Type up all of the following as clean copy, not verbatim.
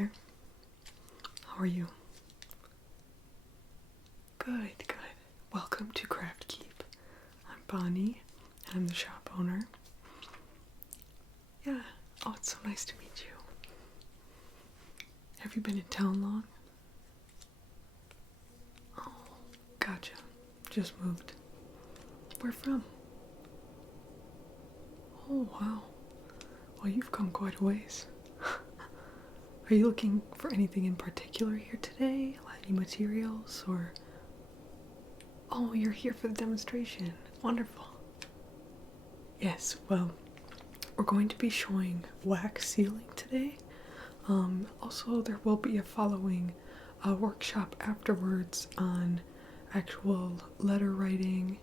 here. How are you? Good, good. Welcome to CraftKeep. I'm Bonnie, and I'm the shop owner. Yeah, oh, it's so nice to meet you. Have you been in town long? Oh, gotcha. Just moved. Where from? Oh, wow. Well, you've come quite a ways. Are you looking for anything in particular here today? Any materials or... Oh, you're here for the demonstration. Wonderful. Yes, well, we're going to be showing wax sealing today. Also, there will be a following workshop afterwards on actual letter writing,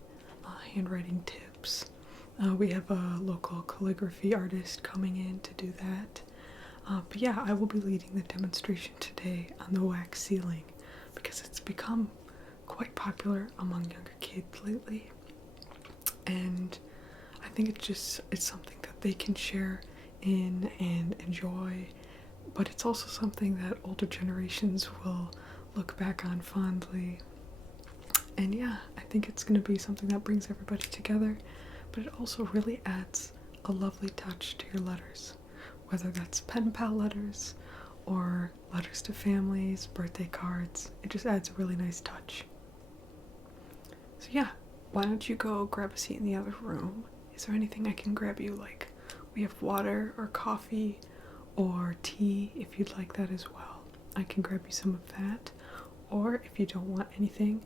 handwriting tips. We have a local calligraphy artist coming in to do that. But yeah, I will be leading the demonstration today on the wax sealing because it's become quite popular among younger kids lately. And I think it's something that they can share in and enjoy, but it's also something that older generations will look back on fondly. And yeah, I think it's going to be something that brings everybody together, but it also really adds a lovely touch to your letters, whether that's pen pal letters or letters to families, birthday cards. It just adds a really nice touch. So yeah, why don't you go grab a seat in the other room? Is there anything I can grab you? Like, we have water or coffee or tea if you'd like that as well. I can grab you some of that. Or if you don't want anything,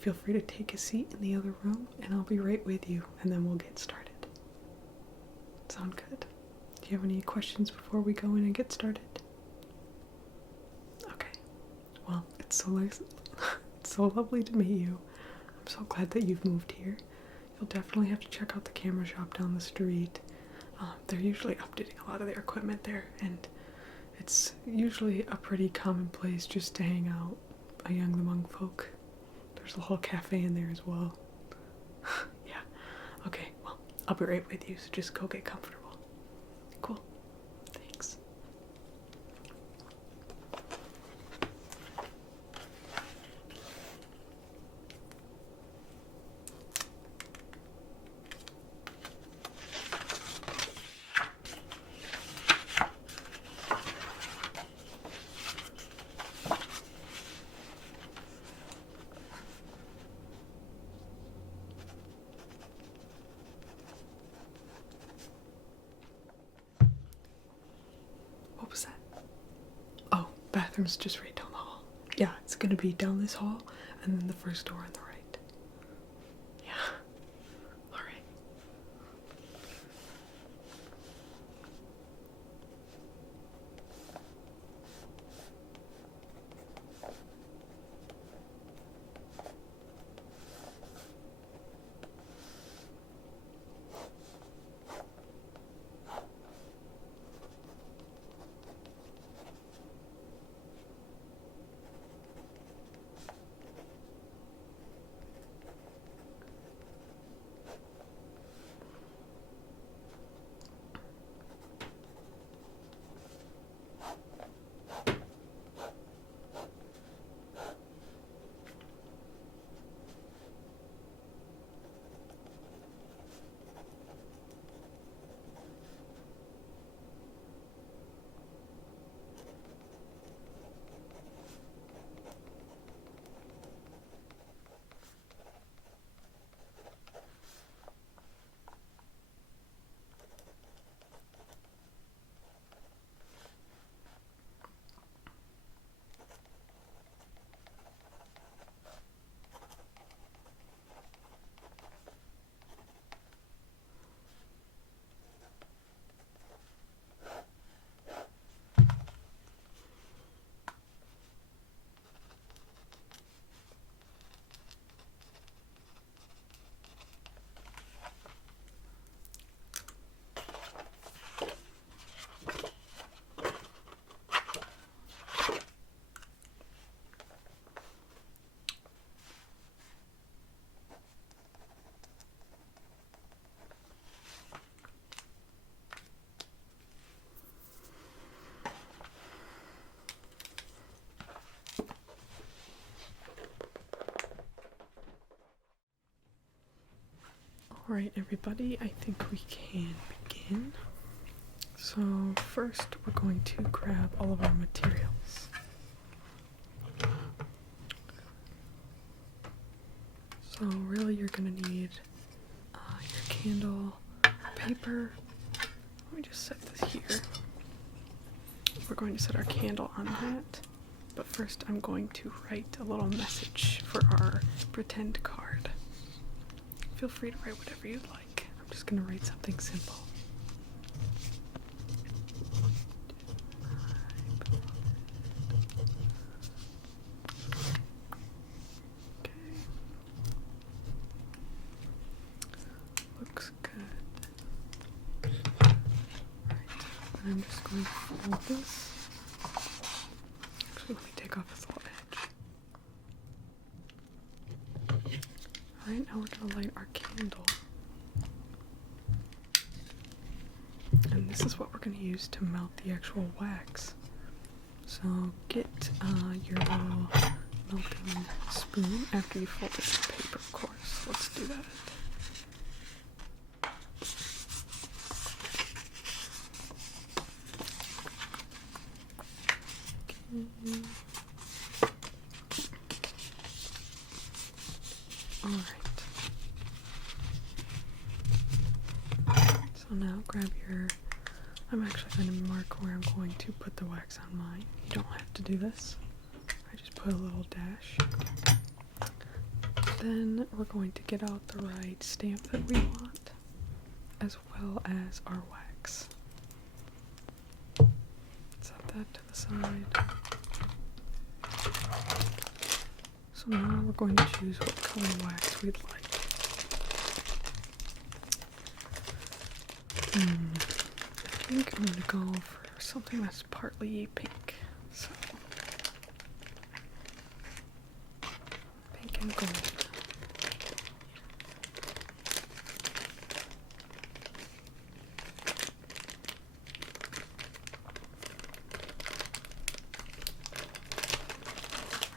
feel free to take a seat in the other room and I'll be right with you and then we'll get started. Sound good? Do you have any questions before we go in and get started? Okay. Well, it's so nice. It's so lovely to meet you. I'm so glad that you've moved here. You'll definitely have to check out the camera shop down the street. They're usually updating a lot of their equipment there, and it's usually a pretty common place just to hang out among the monk folk. There's a little cafe in there as well. Yeah. Okay, well, I'll be right with you, so just go get comfortable. Cool. Thanks. What was that? Oh, bathroom's just right down the hall. Yeah, it's gonna be down this hall and then the first door on the right. Yeah. Alright. Alright everybody, I think we can begin. So first we're going to grab all of our materials. So really you're going to need your candle, paper. Let me just set this here. We're going to set our candle on that. But first I'm going to write a little message for our pretend card. Feel free to write whatever you'd like. I'm just going to write something simple. Okay. Looks good. Alright, and I'm just going to fold this. Actually, let me take off this little edge. Alright, now we're going to light our candle. And this is what we're going to use to melt the actual wax. So get your little melting spoon after you fold it in paper, of course. Let's do that. Okay. Alright. So now grab your... I'm actually going to mark where I'm going to put the wax on mine. You don't have to do this. I just put a little dash. Then we're going to get out the right stamp that we want, as well as our wax. Set that to the side. So now we're going to choose what color wax we'd like. I think I'm going to go for something that's partly pink. So, pink and gold.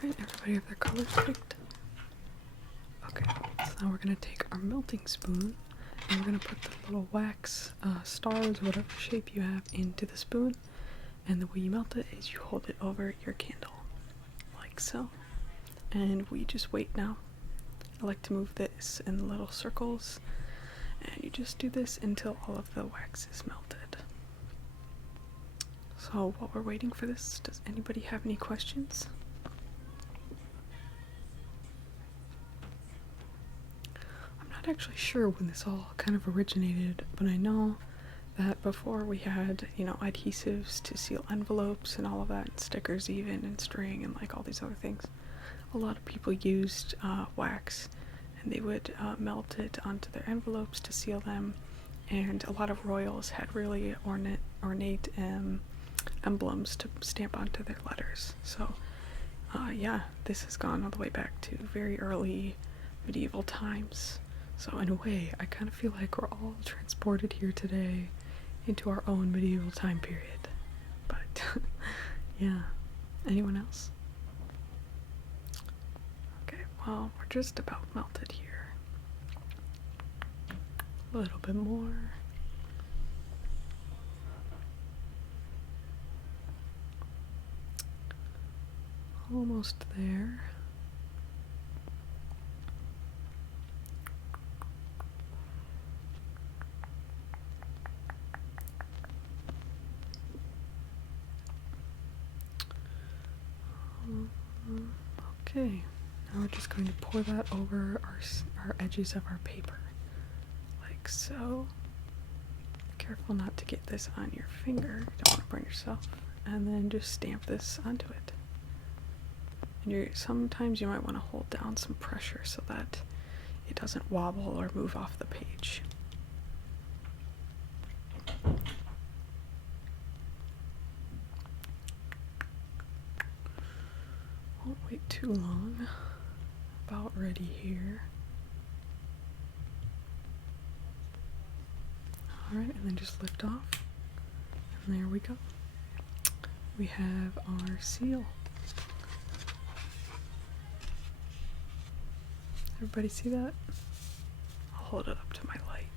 Alright, everybody have their colors picked? Okay, so now we're going to take our melting spoon and we're going to put the little wax stars, whatever shape you have, into the spoon. And the way you melt it is you hold it over your candle, like so. And we just wait now. I like to move this in little circles. And you just do this until all of the wax is melted. So while we're waiting for this, does anybody have any questions? I'm not actually sure when this all kind of originated, but I know that before we had, adhesives to seal envelopes and all of that, and stickers even, and string, and like all these other things. A lot of people used wax, and they would melt it onto their envelopes to seal them, and a lot of royals had really ornate emblems to stamp onto their letters. So, yeah, this has gone all the way back to very early medieval times. So in a way, I kind of feel like we're all transported here today into our own medieval time period. But, yeah. Anyone else? Okay, well, we're just about melted here. A little bit more. Almost there. Okay, now we're just going to pour that over our edges of our paper, like so. Careful not to get this on your finger, you don't want to burn yourself, and then just stamp this onto it. And sometimes you might want to hold down some pressure so that it doesn't wobble or move off the page. Won't wait too long. About ready here. Alright, and then just lift off. And there we go. We have our seal. Everybody see that? hold it up to my light.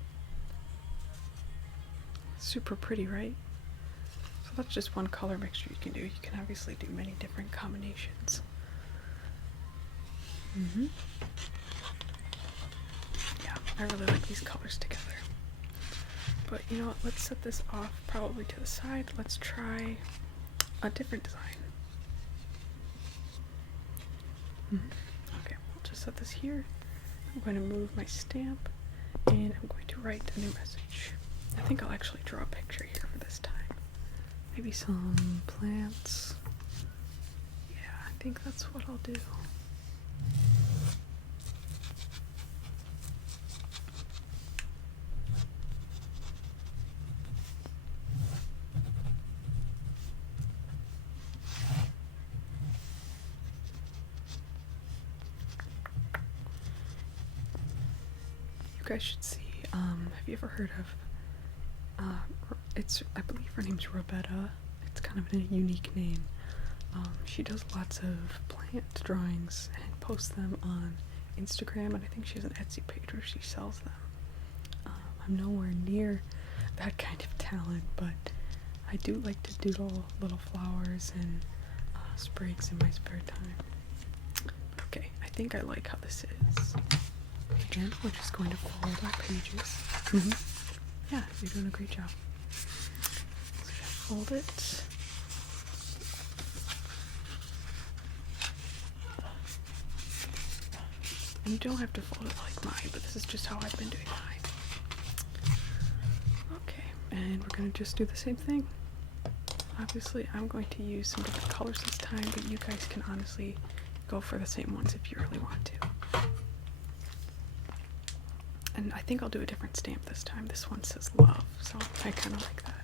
Super pretty, right? So that's just one color mixture you can do. You can obviously do many different combinations. Yeah, I really like these colors together. But you know what, let's set this off probably to the side. Let's try a different design. Okay, we'll just set this here. I'm going to move my stamp and I'm going to write a new message. I think I'll actually draw a picture here for this time. Maybe some plants. Yeah, I think that's what I'll do. You guys should see, have you ever heard of, I believe her name's Roberta. It's kind of a unique name. She does lots of plant drawings and posts them on Instagram, and I think she has an Etsy page where she sells them. I'm nowhere near that kind of talent, but I do like to doodle little flowers and sprigs in my spare time. Okay, I think I like how this is. Again, we're just going to fold our pages. Yeah, you're doing a great job. So fold it. And you don't have to fold it like mine, but this is just how I've been doing mine. Okay, and we're going to just do the same thing. Obviously, I'm going to use some different colors this time, but you guys can honestly go for the same ones if you really want to. And I think I'll do a different stamp this time. This one says love, so I kind of like that.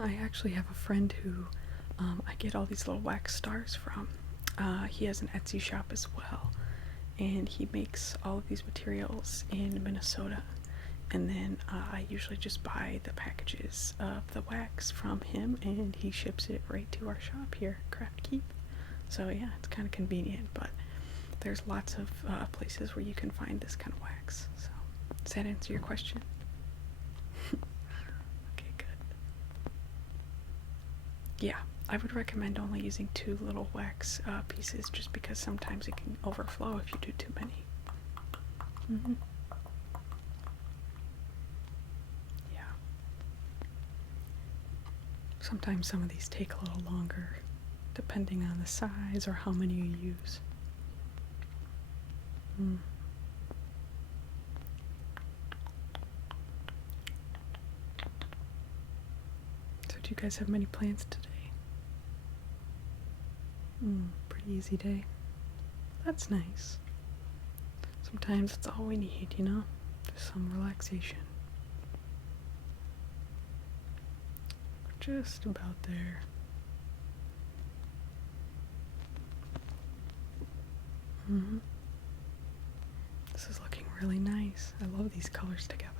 I actually have a friend who I get all these little wax stars from. He has an Etsy shop as well, and he makes all of these materials in Minnesota, and then I usually just buy the packages of the wax from him, and he ships it right to our shop here, CraftKeep. So yeah, it's kind of convenient, but there's lots of places where you can find this kind of wax. So does that answer your question? Okay, good. Yeah, I would recommend only using 2 little wax pieces, just because sometimes it can overflow if you do too many. Yeah. Sometimes some of these take a little longer, depending on the size or how many you use. So do you guys have many plans today? Pretty easy day. That's nice. Sometimes that's all we need, you know? Just some relaxation. We're just about there. This is looking really nice. I love these colors together.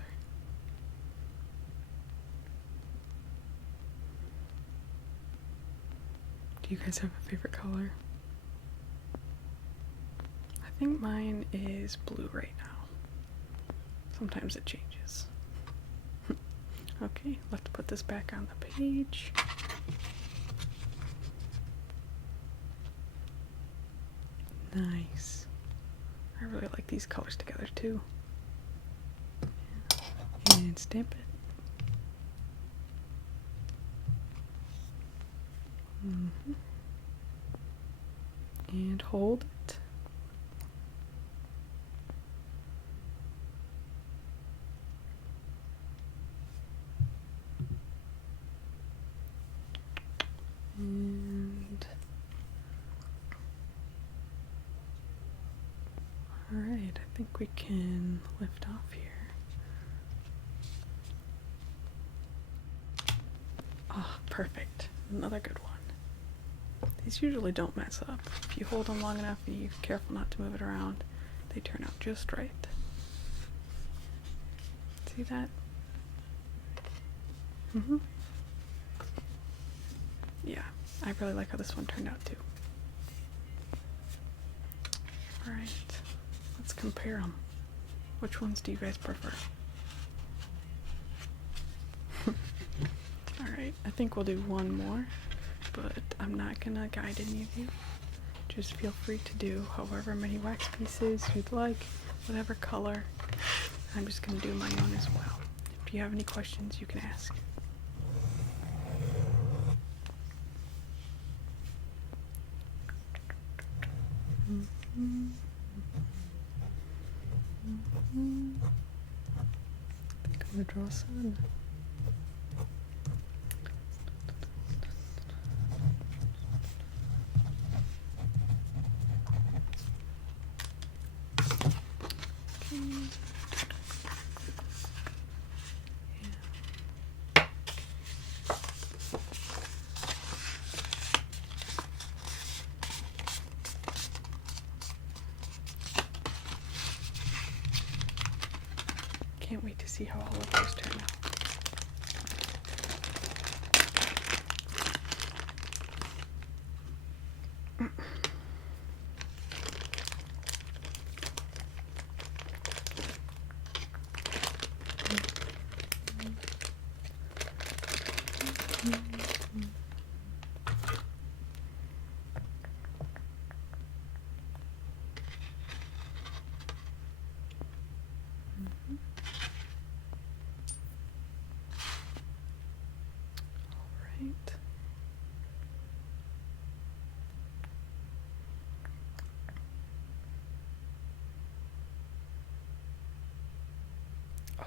Do you guys have a favorite color? I think mine is blue right now. Sometimes it changes. Okay, let's put this back on the page. Nice. I really like these colors together too. And stamp it. And hold it. And alright, I think we can lift off here. Oh, perfect. Another good one. These usually don't mess up. If you hold them long enough and you're careful not to move it around, they turn out just right. See that? Yeah, I really like how this one turned out too. Alright, let's compare them. Which ones do you guys prefer? Alright, I think we'll do one more, but I'm not gonna guide any of you. Just feel free to do however many wax pieces you'd like, whatever color. I'm just gonna do my own as well. If you have any questions, you can ask. I think I'm gonna draw sun. Can't wait to see how all of those turn out.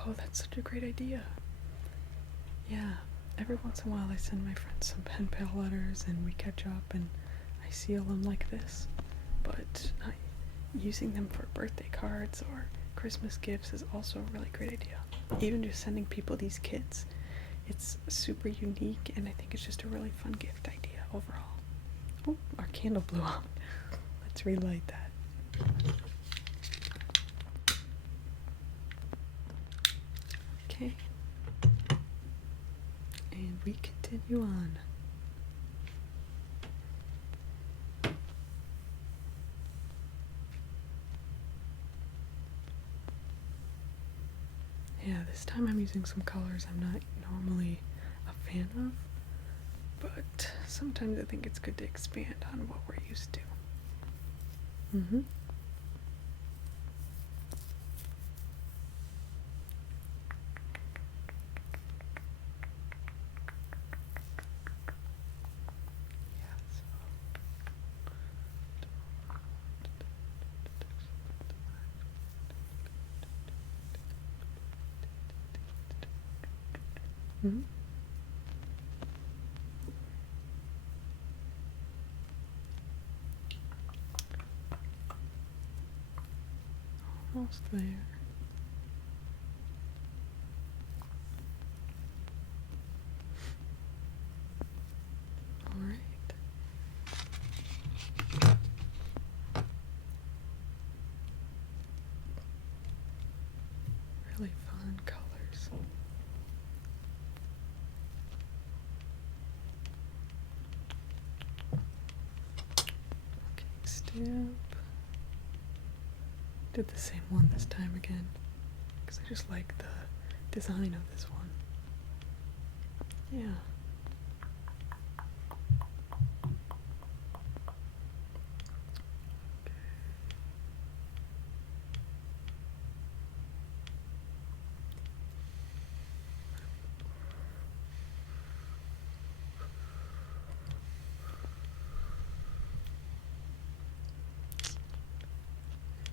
Oh, that's such a great idea. Yeah, every once in a while I send my friends some pen pal letters and we catch up and I seal them like this. But using them for birthday cards or Christmas gifts is also a really great idea. Even just sending people these kits, it's super unique and I think it's just a really fun gift idea overall. Oh, our candle blew out. Let's relight that. Okay. And we continue on. Yeah, this time I'm using some colors I'm not normally a fan of, but sometimes I think it's good to expand on what we're used to. Almost there. All right. Really fun colors. Okay, stamp. Did the same one this time again, because I just like the design of this one. Yeah.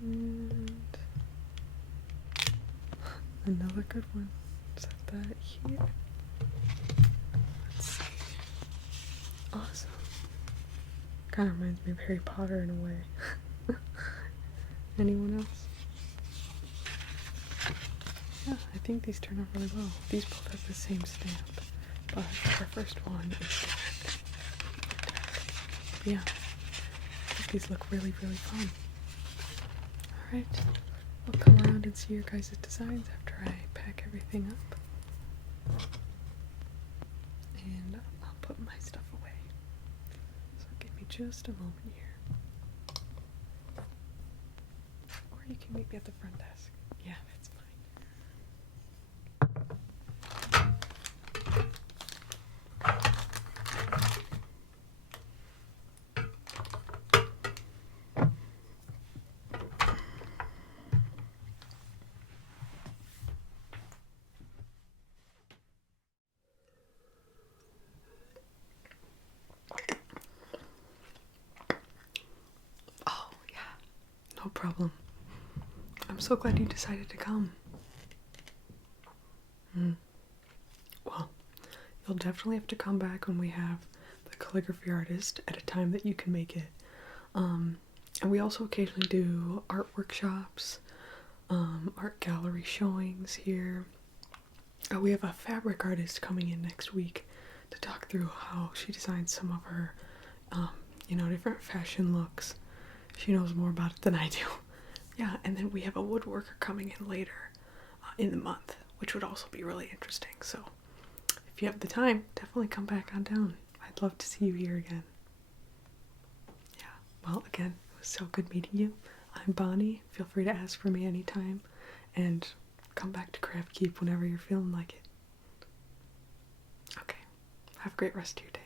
And another good one. Set that here. Let's see. Awesome. Kind of reminds me of Harry Potter in a way. Anyone else? Yeah, I think these turn out really well. These both have the same stamp, but our first one is yeah, I think these look really, really fun. Alright, I'll come around and see your guys' designs after I pack everything up. And I'll put my stuff away. So give me just a moment here. Or you can meet me at the front desk. Yeah, that's fine. Oh, yeah, no problem. I'm so glad you decided to come. Well, you'll definitely have to come back when we have the calligraphy artist at a time that you can make it. And we also occasionally do art workshops, art gallery showings here. We have a fabric artist coming in next week to talk through how she designs some of her, different fashion looks. She knows more about it than I do. Yeah, and then we have a woodworker coming in later in the month, which would also be really interesting. So if you have the time, definitely come back on down. I'd love to see you here again. Yeah, well, again, it was so good meeting you. I'm Bonnie. Feel free to ask for me anytime. And come back to CraftKeep whenever you're feeling like it. Okay, have a great rest of your day.